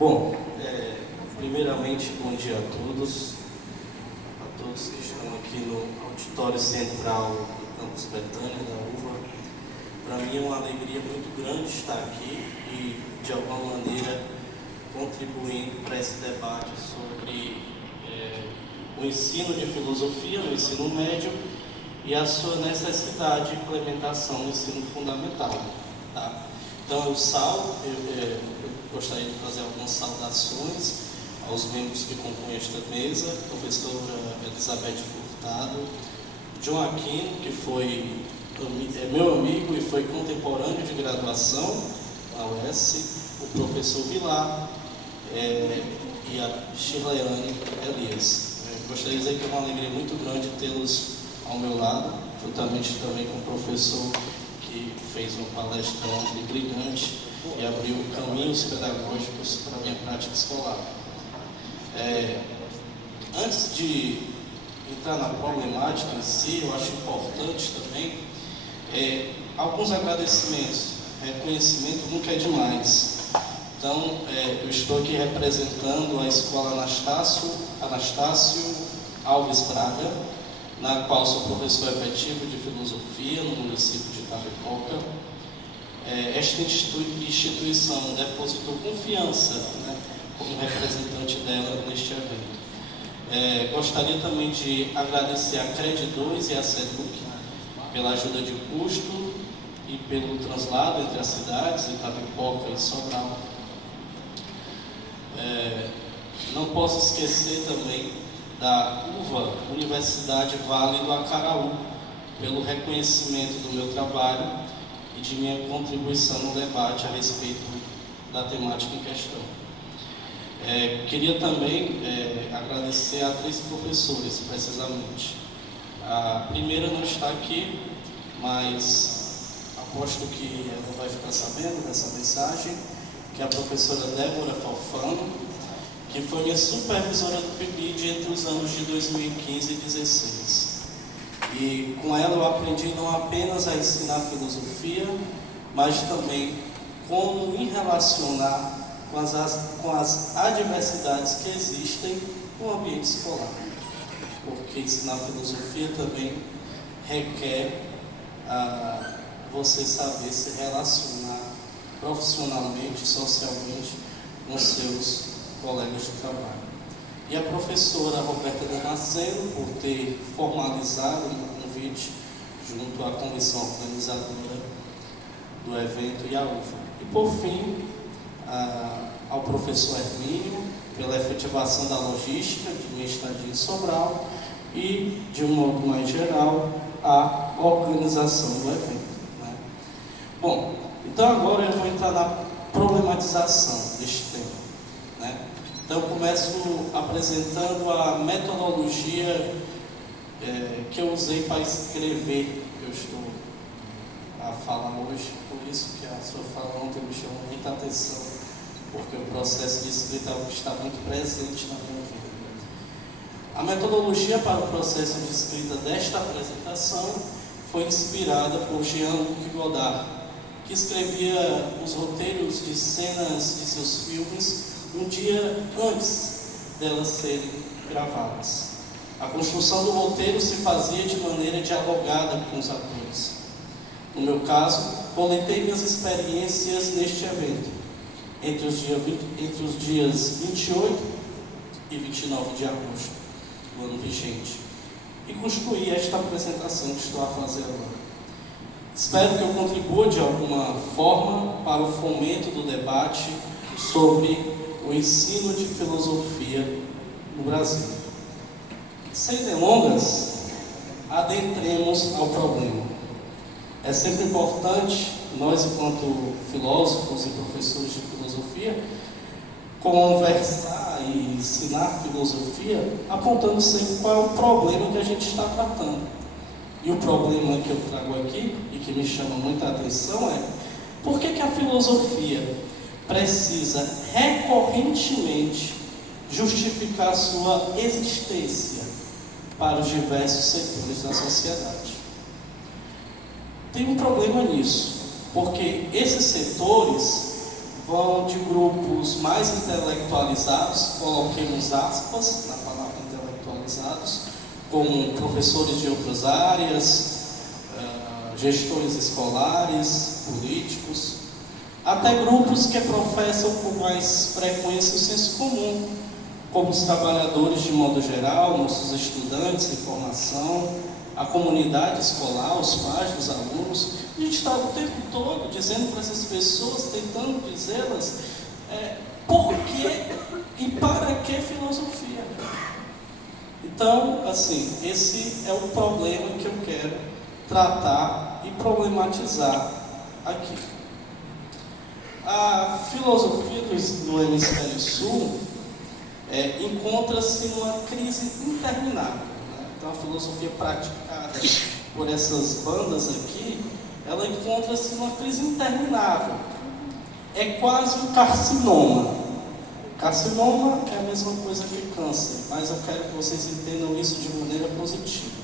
Bom, primeiramente, bom dia a todos que estão aqui no auditório central do Campus Betânia, da UVA. Para mim é uma alegria muito grande estar aqui e, de alguma maneira, contribuindo para esse debate sobre o ensino de filosofia no ensino médio e a sua necessidade de implementação no ensino fundamental. Tá? Então, eu gostaria de fazer algumas saudações aos membros que compõem esta mesa: professora Elizabeth Furtado, John Aquino, que é meu amigo e foi contemporâneo de graduação na UES, o professor Vilar e a Shirleyane Elias. Gostaria de dizer que é uma alegria muito grande tê-los ao meu lado, juntamente também com o professor que fez uma palestra ontem brilhante e abriu caminhos pedagógicos para a minha prática escolar. Antes de entrar na problemática em si, eu acho importante também alguns agradecimentos. Reconhecimento nunca é demais. Então, eu estou aqui representando a Escola Anastácio Alves Braga, na qual sou professor efetivo de filosofia no município de Itapipoca. Esta instituição depositou confiança, né, como representante dela neste evento. Gostaria também de agradecer a Cred2 e a Seduc pela ajuda de custo e pelo translado entre as cidades, Itapipoca e Sobral. Não posso esquecer também da UVA, Universidade Vale do Acaraú, pelo reconhecimento do meu trabalho e de minha contribuição no debate a respeito da temática em questão. Queria também agradecer a 3 professores, precisamente. A primeira não está aqui, mas aposto que ela vai ficar sabendo dessa mensagem, que é a professora Débora Falfano, que foi minha supervisora do PIBID entre os anos de 2015 e 2016. E com ela eu aprendi não apenas a ensinar filosofia, mas também como me relacionar com as adversidades que existem no ambiente escolar. Porque ensinar filosofia também requer você saber se relacionar profissionalmente, socialmente com seus colegas de trabalho. E a professora Roberta Damasceno, por ter formalizado o convite junto à comissão organizadora do evento e à UFA. E por fim, ao professor Hermínio, pela efetivação da logística de minha estadia em Sobral e, de um modo mais geral, a organização do evento. Né? Bom, então agora eu vou entrar na problematização deste tema. Né? Então, eu começo apresentando a metodologia que eu usei para escrever. Eu estou a falar hoje, por isso que a sua fala ontem me chamou muita atenção, porque o processo de escrita está muito presente na minha vida. A metodologia para o processo de escrita desta apresentação foi inspirada por Jean-Luc Godard, que escrevia os roteiros de cenas de seus filmes um dia antes delas serem gravadas. A construção do roteiro se fazia de maneira dialogada com os atores. No meu caso, coletei minhas experiências neste evento, entre os dias 28 e 29 de agosto do ano vigente, e construí esta apresentação que estou a fazer agora. Espero que eu contribua de alguma forma para o fomento do debate sobre o ensino de filosofia no Brasil. Sem delongas, adentremos ao problema. É sempre importante, nós enquanto filósofos e professores de filosofia, conversar e ensinar filosofia apontando sempre qual é o problema que a gente está tratando. E o problema que eu trago aqui, e que me chama muita atenção, é por que a filosofia precisa recorrentemente justificar sua existência para os diversos setores da sociedade. Tem um problema nisso, porque esses setores vão de grupos mais intelectualizados, coloquemos aspas na palavra intelectualizados, como professores de outras áreas, gestores escolares, políticos, até grupos que professam com mais frequência o senso comum, como os trabalhadores de modo geral, nossos estudantes em formação, a comunidade escolar, os pais dos alunos. A gente está o tempo todo dizendo para essas pessoas, tentando dizê-las, por que e para que filosofia? Então, assim, esse é o problema que eu quero tratar e problematizar aqui. A filosofia do Hemisfério Sul encontra-se numa crise interminável. Então, a filosofia praticada por essas bandas aqui, ela encontra-se numa crise interminável. É quase um carcinoma. Carcinoma é a mesma coisa que câncer, mas eu quero que vocês entendam isso de maneira positiva.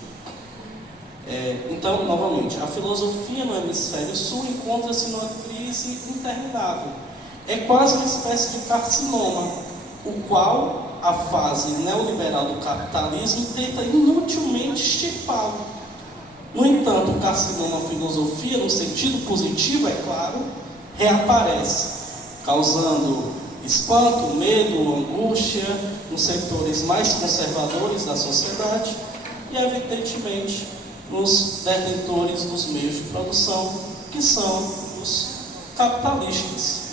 Então, novamente, a filosofia no Hemisfério Sul encontra-se numa crise interminável. É quase uma espécie de carcinoma, o qual a fase neoliberal do capitalismo tenta inutilmente extirpá-lo. No entanto, o carcinoma filosofia, no sentido positivo, é claro, reaparece, causando espanto, medo, angústia nos setores mais conservadores da sociedade e, evidentemente, nos detentores dos meios de produção, que são os capitalistas.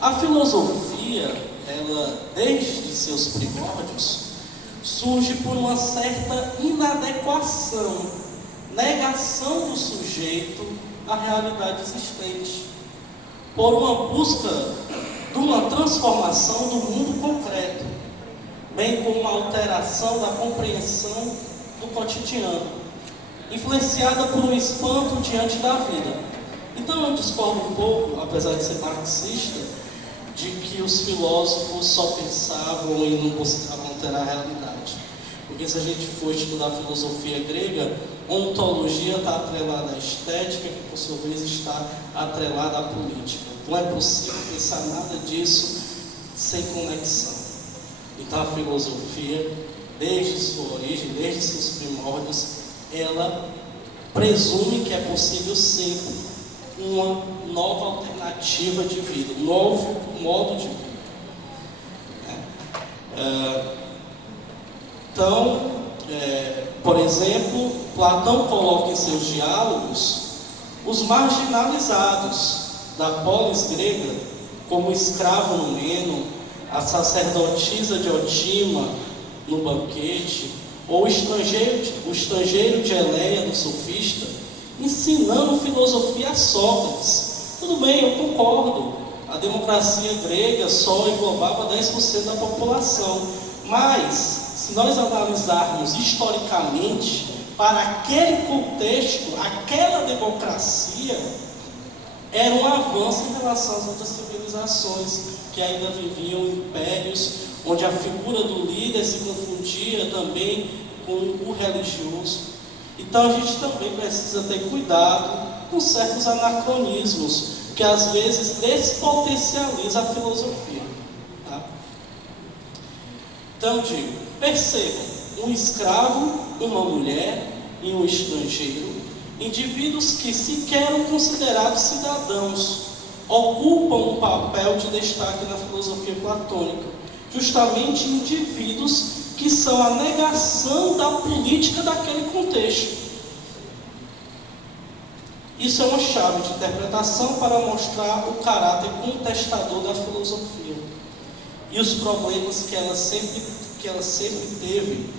A filosofia, ela, desde seus primórdios, surge por uma certa inadequação, negação do sujeito à realidade existente, por uma busca de uma transformação do mundo concreto, bem como uma alteração da compreensão do cotidiano, influenciada por um espanto diante da vida. Então eu discordo um pouco, apesar de ser marxista, de que os filósofos só pensavam e não buscavam alterar a realidade. Porque se a gente for estudar a filosofia grega, ontologia está atrelada à estética, que por sua vez está atrelada à política. Não é possível pensar nada disso sem conexão. Então a filosofia, desde sua origem, desde seus primórdios, ela presume que é possível sim uma nova alternativa de vida, um novo modo de vida. Então, por exemplo, Platão coloca em seus diálogos os marginalizados da polis grega, como o escravo no Meno, a sacerdotisa Diotima no banquete, ou o estrangeiro de Eleia no Sofista, ensinando filosofia a Sócrates. Tudo bem, eu concordo, a democracia grega só englobava 10% da população, mas se nós analisarmos historicamente, para aquele contexto, aquela democracia era um avanço em relação às outras civilizações que ainda viviam em impérios, onde a figura do líder se confundia também com o religioso. Então a gente também precisa ter cuidado com certos anacronismos, que às vezes despotencializa a filosofia. Tá? Então digo, percebam, um escravo, uma mulher e um estrangeiro, indivíduos que sequer eram considerados cidadãos, ocupam um papel de destaque na filosofia platônica, justamente indivíduos que são a negação da política daquele contexto. Isso é uma chave de interpretação para mostrar o caráter contestador da filosofia e os problemas que ela sempre teve,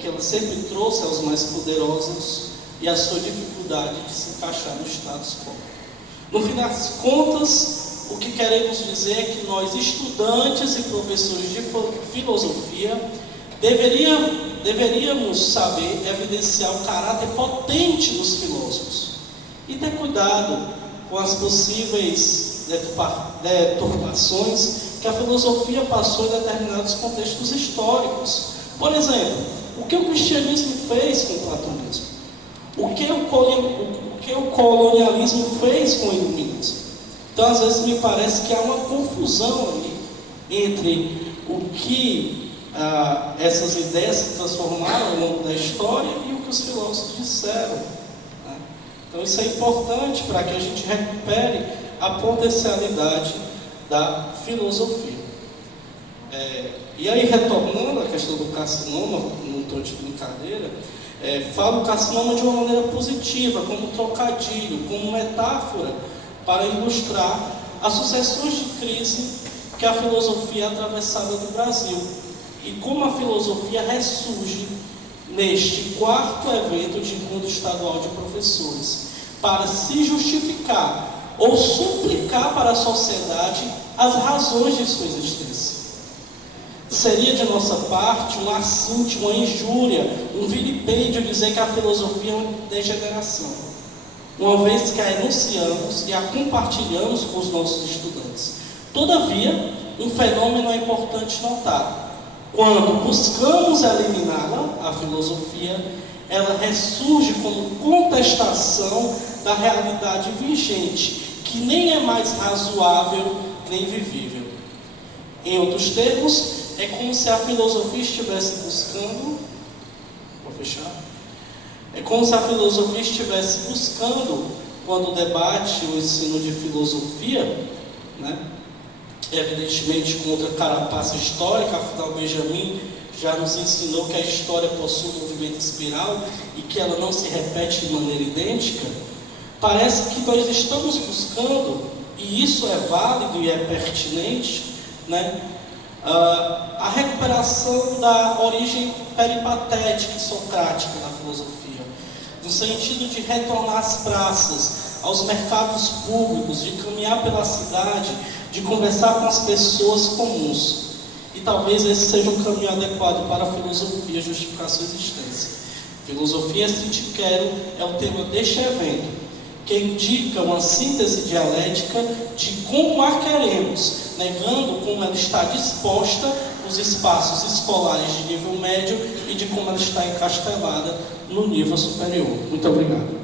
que ela sempre trouxe aos mais poderosos e a sua dificuldade de se encaixar no status quo. No fim das contas, o que queremos dizer é que nós, estudantes e professores de filosofia, deveríamos saber evidenciar o caráter potente dos filósofos e ter cuidado com as possíveis deturpações que a filosofia passou em determinados contextos históricos. Por exemplo, o que o cristianismo fez com o platonismo? o que o colonialismo fez com o iluminismo. Então, às vezes, me parece que há uma confusão ali entre o que essas ideias se transformaram ao longo da história e o que os filósofos disseram, né? Então, isso é importante para que a gente recupere a potencialidade da filosofia. E aí, retornando à questão do carcinoma, num tom de brincadeira, falo o carcinoma de uma maneira positiva, como trocadilho, como metáfora, para ilustrar as sucessões de crise que a filosofia é atravessada no Brasil, e como a filosofia ressurge neste 4º evento de encontro estadual de professores, para se justificar ou suplicar para a sociedade as razões de sua existência. Seria de nossa parte um assinte, uma injúria, um vilipêndio dizer que a filosofia é uma degeneração, uma vez que a enunciamos e a compartilhamos com os nossos estudantes. Todavia, um fenômeno é importante notar: quando buscamos eliminá-la, a filosofia, ela ressurge como contestação da realidade vigente, que nem é mais razoável nem vivível. Em outros termos, é como se a filosofia estivesse buscando, vou fechar, é como se a filosofia estivesse buscando, quando debate o ensino de filosofia, né, evidentemente com outra carapaça histórica, afinal Benjamin já nos ensinou que a história possui um movimento espiral e que ela não se repete de maneira idêntica. Parece que nós estamos buscando, e isso é válido e é pertinente, né, a recuperação da origem peripatética e socrática da filosofia, no sentido de retornar às praças, aos mercados públicos, de caminhar pela cidade, de conversar com as pessoas comuns. E talvez esse seja um caminho adequado para a filosofia justificar sua existência. Filosofia, se te quero, é o tema deste evento, que indica uma síntese dialética de como a queremos, negando como ela está disposta nos espaços escolares de nível médio e de como ela está encastelada no nível superior. Muito obrigado.